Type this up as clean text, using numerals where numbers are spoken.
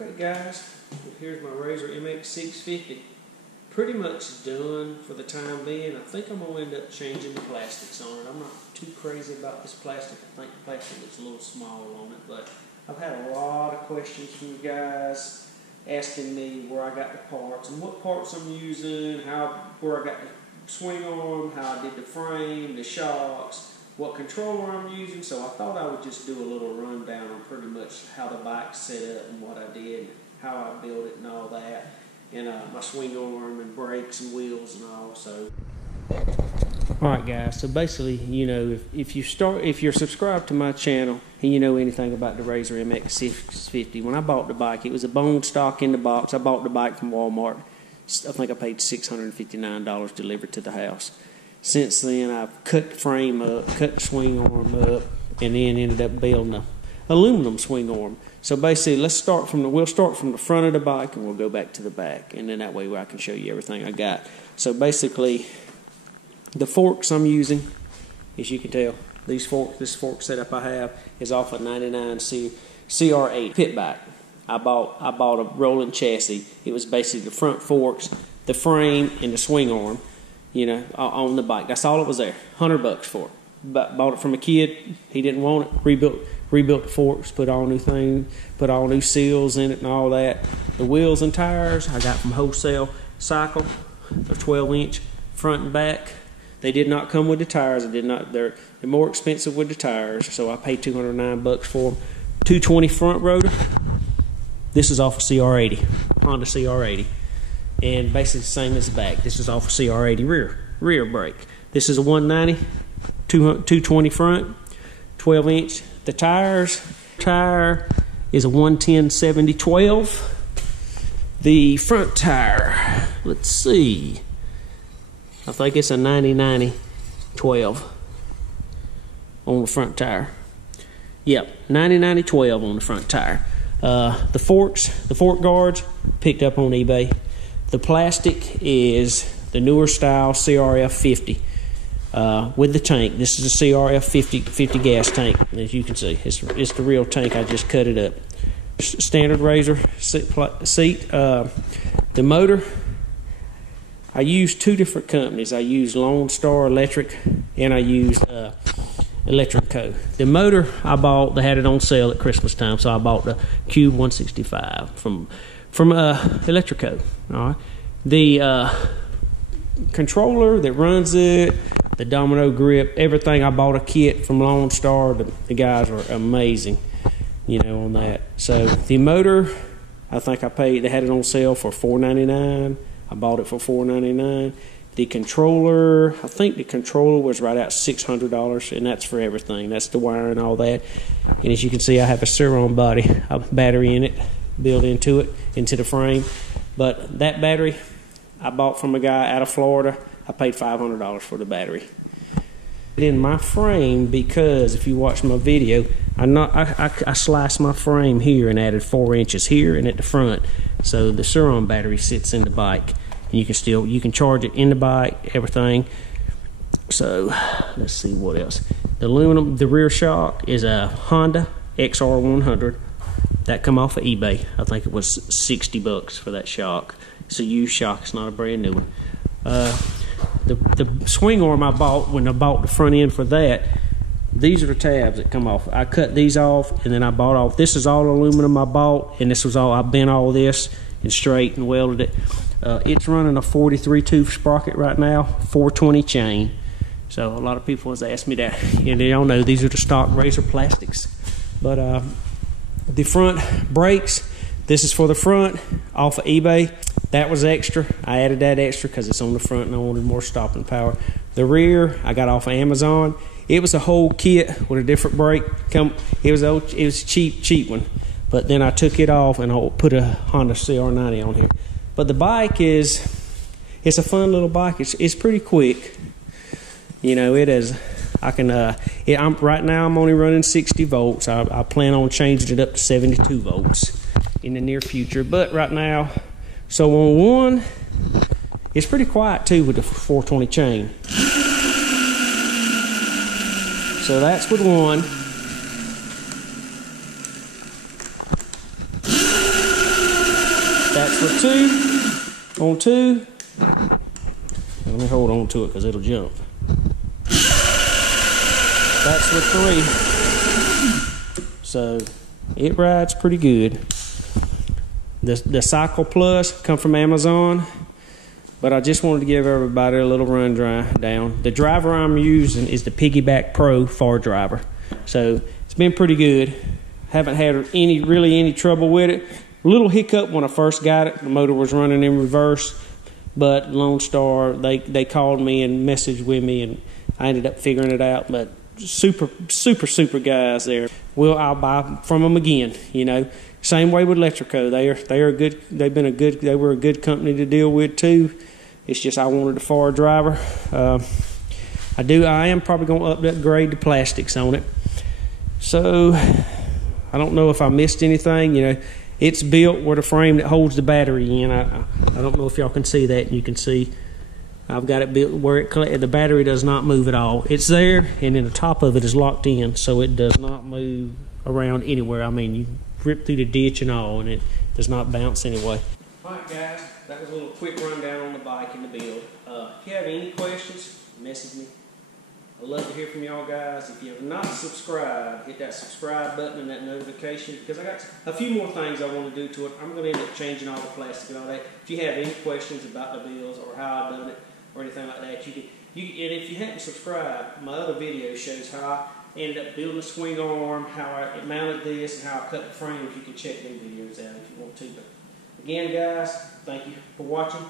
Okay guys, here's my Razor mx650. Pretty much done for the time being. I think I'm going to end up changing the plastics on it. I'm not too crazy about this plastic. I think the plastic looks a little small on it, but I've had a lot of questions from you guys asking me where I got the parts and what parts I'm using, where I got the swing arm, how I did the frame, the shocks, what controller I'm using. So I thought I would just do a little rundown on pretty much how the bike's set up and what I did, how I built it and all that, and my swing arm and brakes and wheels and all. So alright guys, so basically, you know, if you're subscribed to my channel and you know anything about the Razor mx650, when I bought the bike, it was a bone stock in the box. I bought the bike from Walmart. I think I paid $659 delivered to the house. Since then, I've cut the frame up, cut the swing arm up, and then ended up building an aluminum swing arm. So basically, we'll start from the front of the bike and we'll go back to the back, and then that way I can show you everything I got. So basically, the forks I'm using, as you can tell, this fork setup I have is off a '99 CR8 pit bike. I bought a rolling chassis. It was basically the front forks, the frame, and the swing arm, you know, on the bike. That's all it was there. $100 for it. But bought it from a kid. He didn't want it. Rebuilt the forks, put all new things, put all new seals in it and all that. The wheels and tires I got from Wholesale Cycle. They're 12-inch front and back. They did not come with the tires. They're more expensive with the tires, so I paid $209 for them. 220 front rotor. This is off a CR80, Honda CR80, and basically the same as the back. This is off a CR80 rear brake. This is a 190, 220 front, 12-inch. The tire is a 110/70/12. The front tire, let's see, I think it's a 90/90/12 on the front tire. Yep, 90/90/12 on the front tire. The fork guards, picked up on eBay. The plastic is the newer style CRF 50 with the tank. This is a CRF 50 gas tank, as you can see. It's the real tank. I just cut it up. Standard Razor seat. The motor, I used two different companies. I used Lone Star Electric and I used Electric Co. The motor I bought, they had it on sale at Christmas time, so I bought the Cube 165 from Electric Co. All right. The controller that runs it, the domino grip, everything, I bought a kit from Lone Star. The guys are amazing, you know, on that. So the motor, I think I paid, they had it on sale for $4.99. I bought it for $4.99. The controller, I think the controller was right out $600, and that's for everything. That's the wire and all that. And as you can see, I have a Suron body, a battery in it, built into it, into the frame. But that battery I bought from a guy out of Florida. I paid $500 for the battery. In my frame, because if you watch my video, I sliced my frame here and added 4 inches here and at the front. So the Suron battery sits in the bike. And you can charge it in the bike, everything. So let's see what else. The aluminum, the rear shock is a Honda XR100 that come off of eBay. I think it was $60 for that shock. It's a used shock. It's not a brand new one. The swing arm I bought when I bought the front end for that. These are the tabs that come off. I cut these off and then I bought off. This is all aluminum I bought, and this was all, I bent all this and straight and welded it. It's running a 43 tooth sprocket right now, 420 chain. So a lot of people has asked me that, and they don't know these are the stock Razor plastics. But the front brakes, this is for the front off of eBay. That was extra. I added that extra because it's on the front and I wanted more stopping power. The rear I got off of Amazon. It was a whole kit with a different brake. It was a cheap one. But then I took it off and I put a Honda CR90 on here. But the bike it's a fun little bike. It's pretty quick. You know, it is. Right now I'm only running 60 volts. I plan on changing it up to 72 volts in the near future. But right now, so on one, it's pretty quiet too with the 420 chain. So that's with one. That's for 2. On 2. Let me hold on to it because it'll jump. That's for 3. So it rides pretty good. The Cycle Plus come from Amazon, but I just wanted to give everybody a little down. The driver I'm using is the Piggyback Pro 4 driver. So it's been pretty good. Haven't had any trouble with it. A little hiccup when I first got it. The motor was running in reverse, but Lone Star, they called me and messaged with me, and I ended up figuring it out. But super guys there. Well, I'll buy from them again. You know, same way with Electrico. They are good. They were a good company to deal with too. It's just I wanted a 4 driver. I am probably going to upgrade the plastics on it. So I don't know if I missed anything. You know, it's built with a frame that holds the battery in. I don't know if y'all can see that. You can see I've got it built where the battery does not move at all. It's there, and then the top of it is locked in, so it does not move around anywhere. I mean, you rip through the ditch and all, and it does not bounce anyway. All right, guys, that was a little quick rundown on the bike and the build. If you have any questions, message me. I'd love to hear from y'all guys. If you have not subscribed, hit that subscribe button and that notification, because I got a few more things I want to do to it. I'm going to end up changing all the plastic and all that. If you have any questions about the builds or how I've done it or anything like that, and if you hadn't subscribed, my other video shows how I ended up building a swing arm, how I mounted this, and how I cut the frames. You can check those videos out if you want to. But again, guys, thank you for watching.